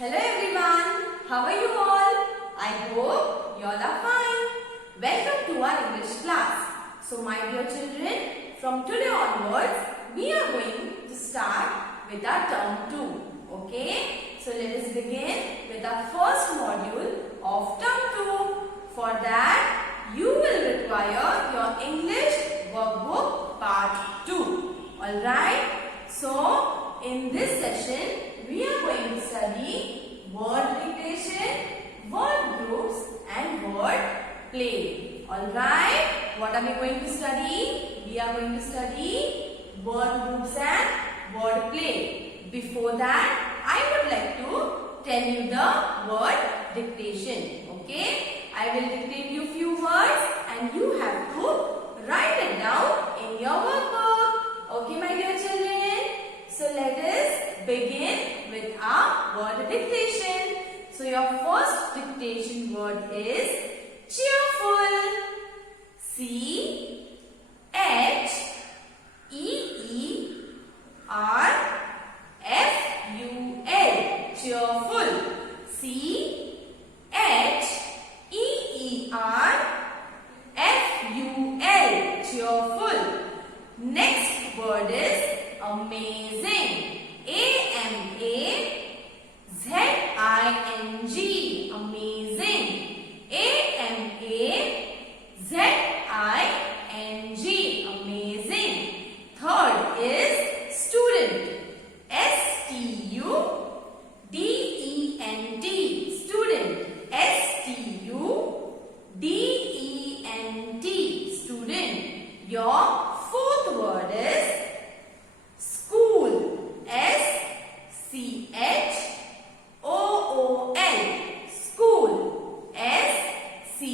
Hello everyone, how are you all? I hope you all are fine. Welcome to our English class. So my dear children, from today onwards, we are going to start with our term 2. Okay? So let us begin with our first module of term 2. For that, you will require your English workbook part 2. Alright? So, in this session, we are going to study word dictation, word groups and word play. Alright? What are we going to study? We are going to study word groups and word play. Before that, I would like to tell you the word dictation. Okay? I will dictate you few words and you have to write it down in your workbook. Okay, my dear children? So let us begin with our word dictation. So your first dictation word is cheerful. C-H-E-E-R-F-U-L. Cheerful. C-H-E-E-R-F-U-L. Cheerful. Next word is amazing. A-M-A-Z-I-N-G. Amazing. A-M-A-Z-I-N-G. Amazing. Third is student. S-T-U-D-E-N-T. Student. S-T-U-D-E-N-T. Student. Your fourth word is school. S-C-H-O-O-L. School. S-C-H-O-O-L.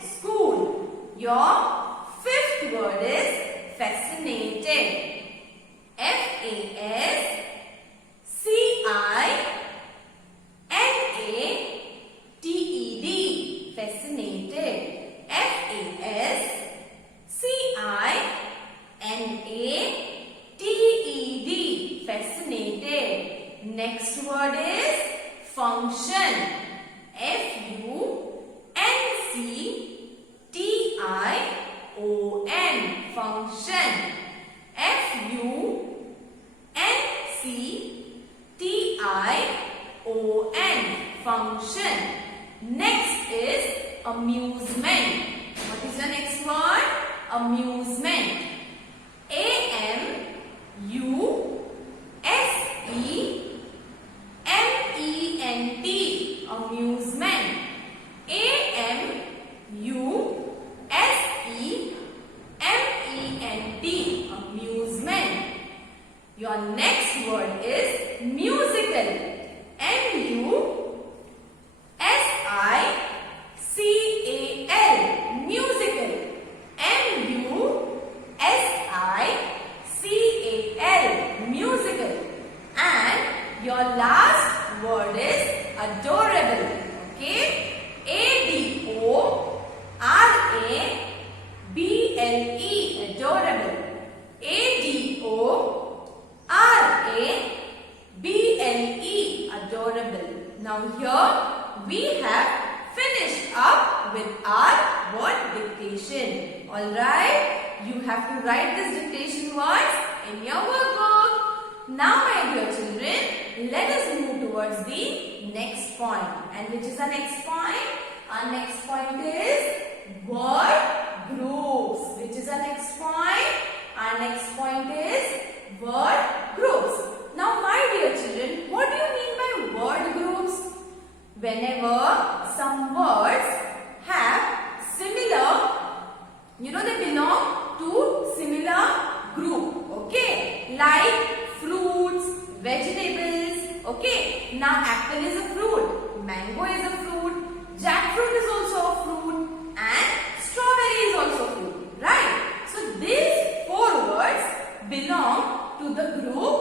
School. Your fifth word is fascinated. F-A-S-C-I-N-A-T-E-D. Fascinated. F-A-S-C-I-N-A-T-E-D. Fascinated. Next word is function. F-U-N-C-T-I-O-N. Function. F-U-N-C-T-I-O-N. Function. Next is amusement. What is the next word? Amusement. A-M-U-S-E-M-E-N-T. Amusement. A-M-U-S-E-M-E-N-T. Amusement. Your next word is musical. M-U-S-I-C-A-L. Musical. M-U-S-I-C-A-L. Musical. And your last word is adorable. Okay? A-D-O-R-A-B-L-E. Adorable. A-D-O-R-A-B-L-E. Adorable. Now here we have finished up with our word dictation. Alright? You have to write these dictation words in your workbook. Now my dear children, let us move towards the next point. And which is our next point? Our next point is word groups. Which is our next point? Our next point is word groups. Now my dear children, what do you mean by word groups? Whenever some words have similar, they belong to similar group. Okay? Like fruits, vegetables. Okay? Now apple is a fruit, mango is a fruit, jackfruit is also a fruit, and strawberry is also a fruit. Right? So these four words belong to the group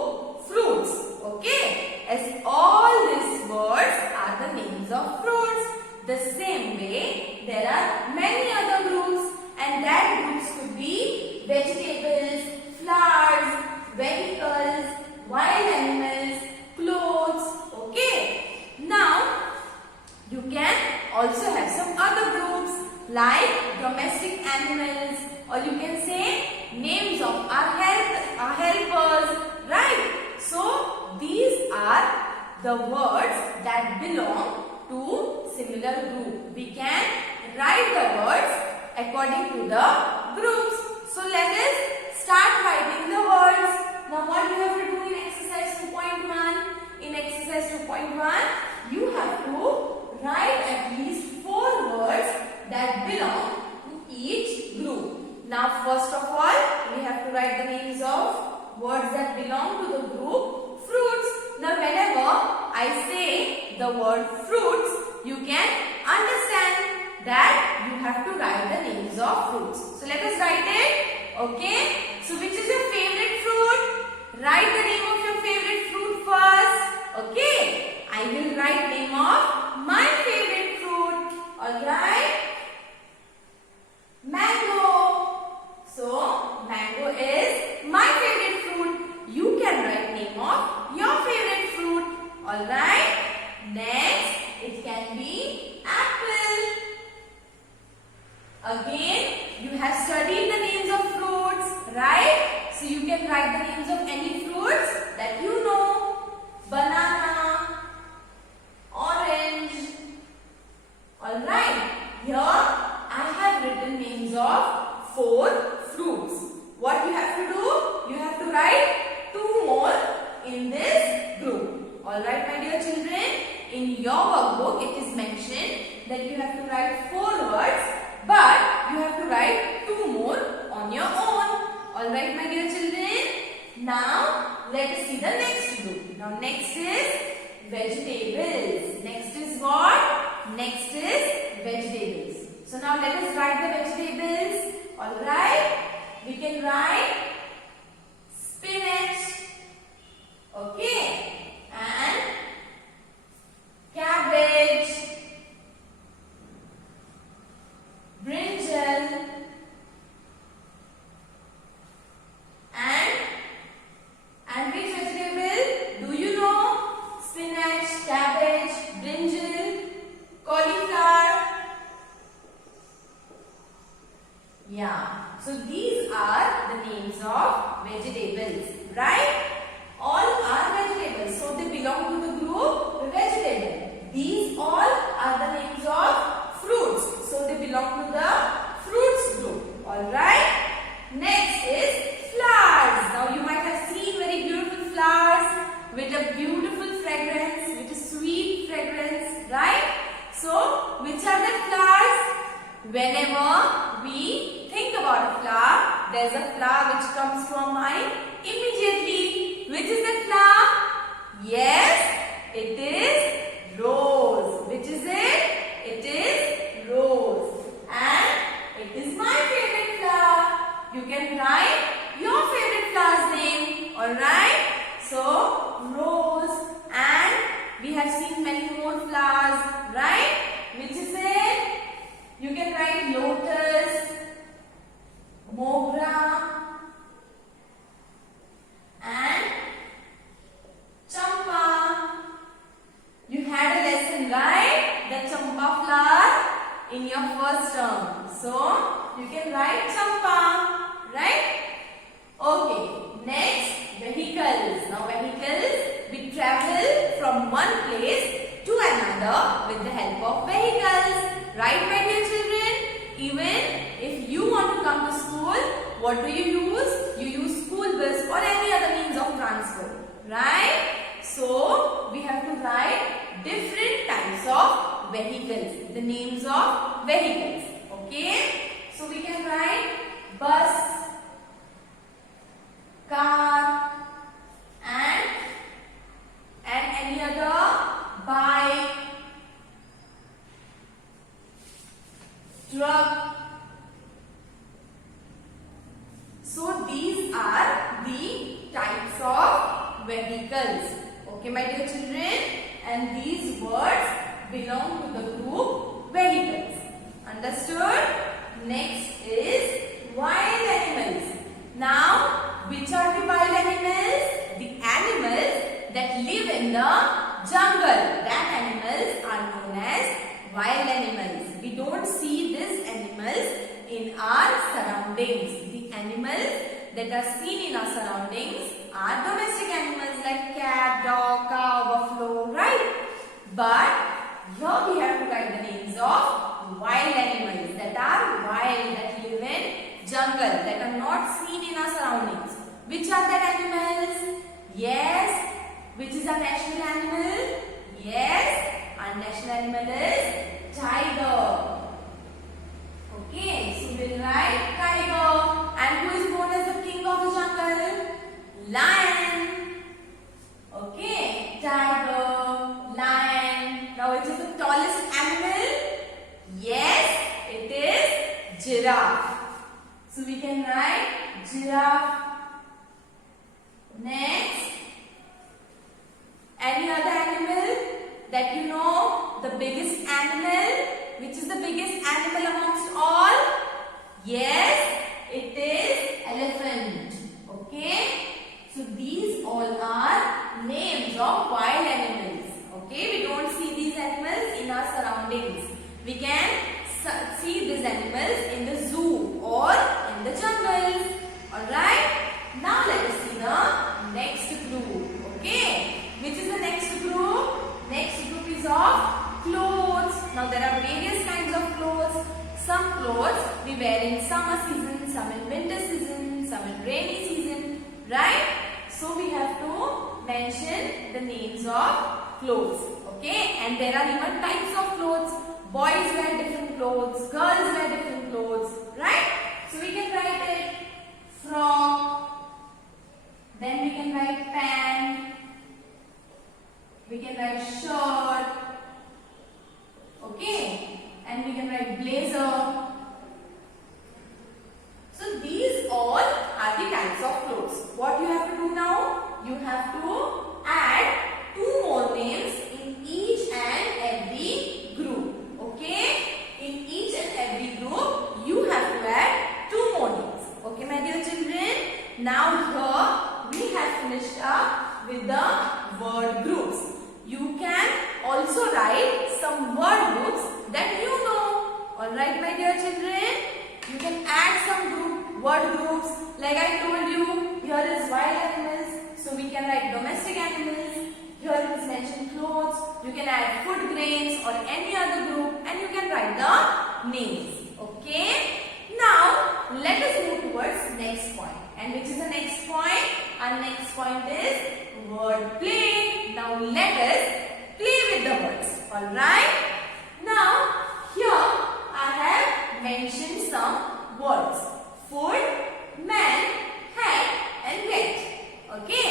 fruits. Okay? As all these words are the names of fruits. The same way, there are many other groups, and that groups could be vegetables, flowers, vehicles, wild animals, the words that belong to similar group. We can write the words according to the groups. So let us start writing the words. Now what you have to do in exercise 2.1? In exercise 2.1, you have to write at least 4 words that belong to each group. Now first of all, we have to write the names of words that belong to the group fruits. Now whenever I say the word fruits, you can understand that you have to write the names of fruits. So let us write it. Okay. So which is your favorite fruit? Write the name of your favorite fruit first. Okay. I will write name of my favorite fruit. Alright. Mango. So mango is my favorite fruit. You can write name of your favorite fruit. Alright. Next, it can be apple. Again, you have studied the names of fruits, right? So you can write the names of any fruits that you know. Banana, orange. Alright, here I have written names of 4 fruits. What you have to do? You have to write 2 more in this group. Alright, my dear children, in your workbook it is mentioned that you have to write 4 words, but you have to write 2 more on your own. Alright, my dear children. Now, let us see the next group. Now, next is vegetables. Next is what? Next is vegetables. So, now let us write the vegetables. Alright. We can write spinach. Okay. And cabbage. Brinjal. And which vegetable? Do you know? Spinach, cabbage, brinjal, cauliflower. Yeah. So these are the names of vegetables, right? All are vegetables. So they belong to the group vegetable. These all are the names of fruits. So they belong to the fruits group. Alright. Next is flowers. Now you might have seen very beautiful flowers with a beautiful fragrance, with a sweet fragrance, right? So which are the flowers? Whenever we think about a flower, there is a flower which comes to our mind immediately. Which is the flower? Yes, it is rose. Which is it? It is rose. And it is my favorite flower. You can write your favorite flower's name. Alright? So, rose. And we have seen many more flowers. Right? Which is it? You can write lotus, mogra, and champa. You had a lesson, right? The champa flower in your first term. So, you can write champa, right? Okay, next, vehicles. Now, vehicles, we travel from one place to another with the help of vehicles. Right, my dear children? Even if you want to come to school, what do you use? You use school bus or any other means of transport. Right? So, we have to write different types of vehicles. The names of vehicles. Okay? So, we can write bus, car, and any other bike, truck. So these are the types of vehicles. Okay, my dear children, and these words belong to the group vehicles. Understood? Next is wild animals. Now, which are the wild animals? The animals that live in the jungle. That animals are known as wild animals. We don't see these animals in our surroundings. The animals that are seen in our surroundings are domestic animals like cat, dog, cow, buffalo, right? are the animals? Yes. Which is our national animal? Yes. Our national animal is tiger. Okay, so we'll write tiger. And who is known as the king of the jungle? Lion. Okay, tiger, lion. Now which is the tallest animal? Yes, it is giraffe. So we can write giraffe. Next, any other animal that you know? The biggest animal. Which is the biggest animal amongst all? Yes, it is elephant. Okay. So these all are names of wild animals. Okay. We don't see these animals in our surroundings. We can see these animals in the zoo or in the jungles. Alright. Now let us see the next group. Okay. Which is the next group? Next group is of clothes. Now there are various kinds of clothes. Some clothes we wear in summer season, some in winter season, some in rainy season, right? So we have to mention the names of clothes, okay? And there are even types of clothes. Boys wear different clothes, girls wear different clothes, right? So we can write it frock, then we can write pant, we can write shirt, okay, and we can write blazer. So these all are the types of clothes. What you have to do now? You have to add 2 more names in each and every group. Okay? In each and every group, you have to add 2 more names. Okay, my dear children? Now here we have finished up with the word groups. You can also write some word groups that you know. Alright, my dear children? You can add some word groups. Like I told you, here is wild animals. So we can write domestic animals. Here it is mentioned clothes. You can add food grains or any other group and you can write the names. Okay? Now, let us move towards next point. And which is the next point? Our next point is word play. Now let us play with the words. Alright? Now, here I have mentioned some words. Food, man, hat and get. Okay?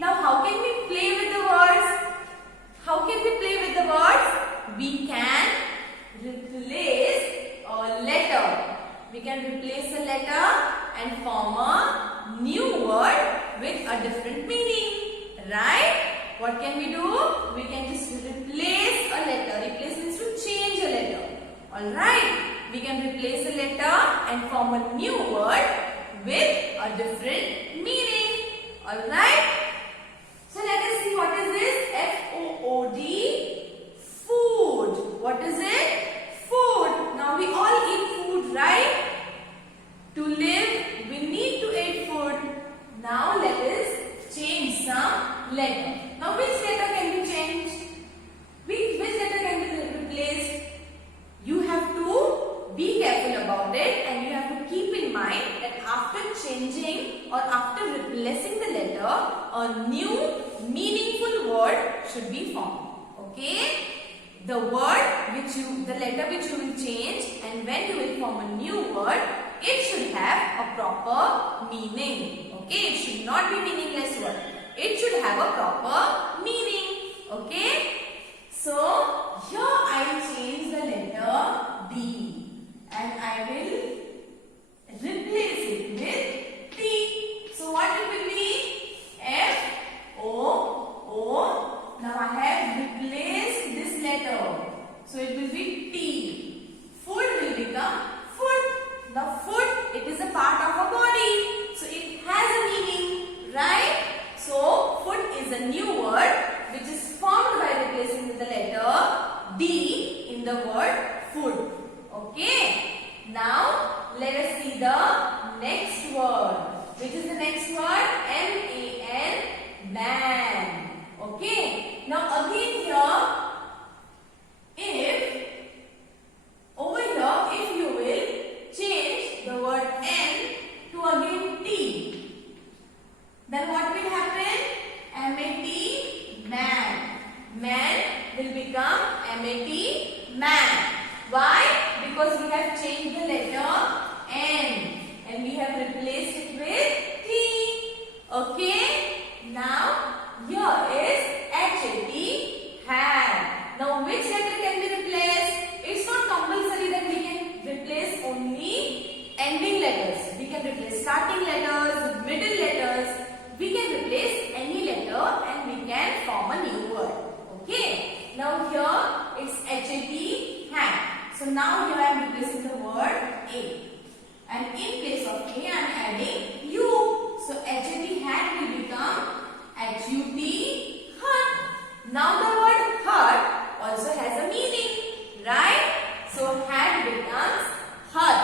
Now how can we play with the words? How can we play with the words? We can replace a letter. We can replace a letter and form a new word with a different meaning. Right? What can we do? We can just replace a letter. Replace means to change a letter. Alright? We can replace a letter and form a new word with a different meaning. Alright? So let us see what is this? F-O-O-D. Food. What is it? Food. Now we all eat food, right? To live, we need to eat food. Now let us change some letter. Now which letter can be changed? Which letter can be replaced? You have to be careful about it and you have to keep in mind that after changing or after replacing the letter, a new meaningful word should be formed. Okay? The letter which you will change and when you will form a new word, it should have a proper meaning. Okay? It should not be meaningless word. It should have a proper meaning. Okay? So, here I will change the letter D and I will replace it with T. So, what it will be? F, O, O. Now, I have replaced this letter. So, it will be T. Food will become food. Now, food, it is a part of our body. So, it has a meaning, right? So, food is a new word which is formed by replacing the letter D in the word food. Okay. Now, let us see the next word. Which is the next word? M-A-N, man. Okay. Now, again here, if you will change the word N to again T. will become MAT, man. Why? Because we have changed the letter N and we have replaced it with T. Okay? Now, here is HAT, had. Now, which letter can be replaced? It's not compulsory that we can replace only ending letters. We can replace starting letters, middle letters. We can replace any letter and we can form a new word. Okay? Now, here it's HAT, had. So, now here I am replacing the word A. And in place of A, I am adding U. So, HAT, had will become HUT, hut. Now, the word hut also has a meaning, right? So, hat becomes hut.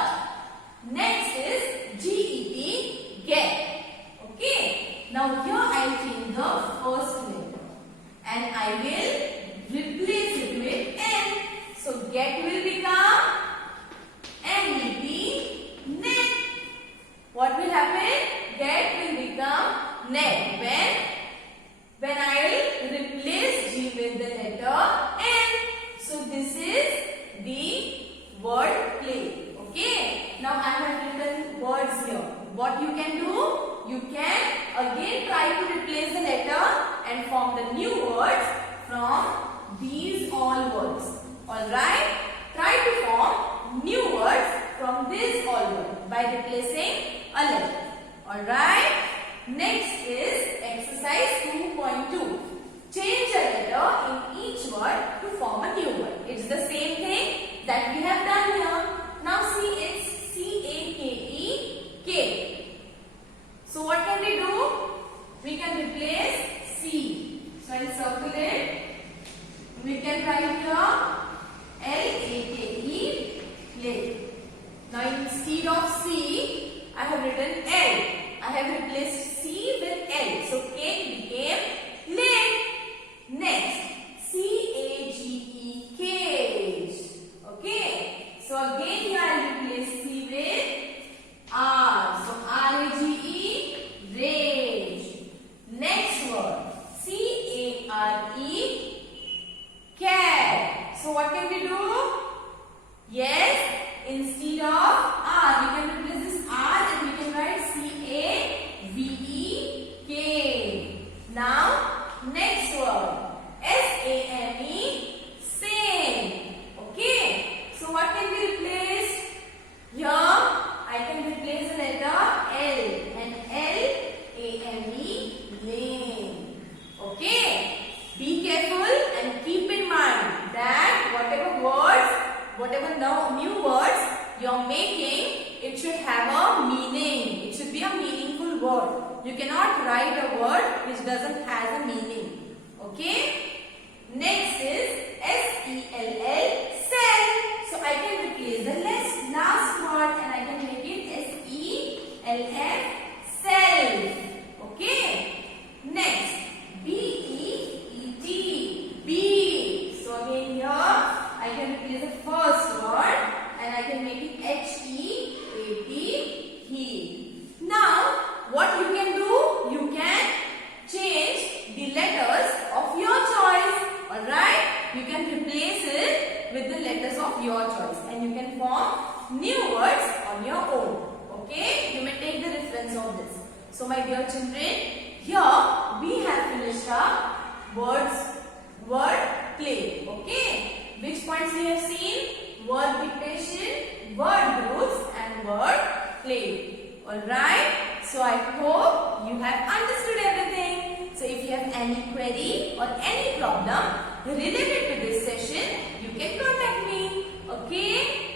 Next is GET, get. Okay. Now, here I will change the first letter and I will replace it with N. So, get will become NET, net. What will happen? Get will become net when I will replace G with the letter N. So this is the word play. Okay. Now I have written words here. What you can do? You can again try to replace the letter and form the new words from these all words. Alright. Try to form new words from this all words by replacing a letter. Alright. Next is exercise 2.2. Change a letter in each word to form a new word. It's the same thing that we have done here. Now see, it's C-A-K-E, cake. So what can we do? We can replace C. So I'll circle it. We can write here L-A-K-E, lake. Now instead of C, I have written L. I have replaced C with L. So cake became lake. Next, C-A-G-E, cage. Okay. So again here I replace C with R. So R-A-G-E, rage. Next word, C-A-R-E, cat. So what can we do? Yes, instead of R, we can replace this R and we can write C-A-V-E, cave. Now, next word, S-A-M-E, same. Okay, so what can be replaced? Here, I can replace the letter L and L-A-M-E, lame. Okay, be careful and keep in mind that whatever new words you're making, it should have a meaning. It should be a meaningful word. You cannot write a word which doesn't have a meaning. Okay? Next is S-E-L-L, cell. So I can replace the last word and I can make it S-E-L-F, self. Okay? Next, B-E-E-T, beat. So again here, I can replace the first word and I can make it H-E-A-T, heat. Now, what you can do? You can change the letters of your choice. Alright? You can replace it with the letters of your choice and you can form new words on your own. Okay? You may take the reference of this. So my dear children, here we have finished our word play. Okay? Which points we have seen? Word dictation, word groups and word play. Alright? So I hope you have understood everything. So if you have any query or any problem related to this session, you can contact me. Okay?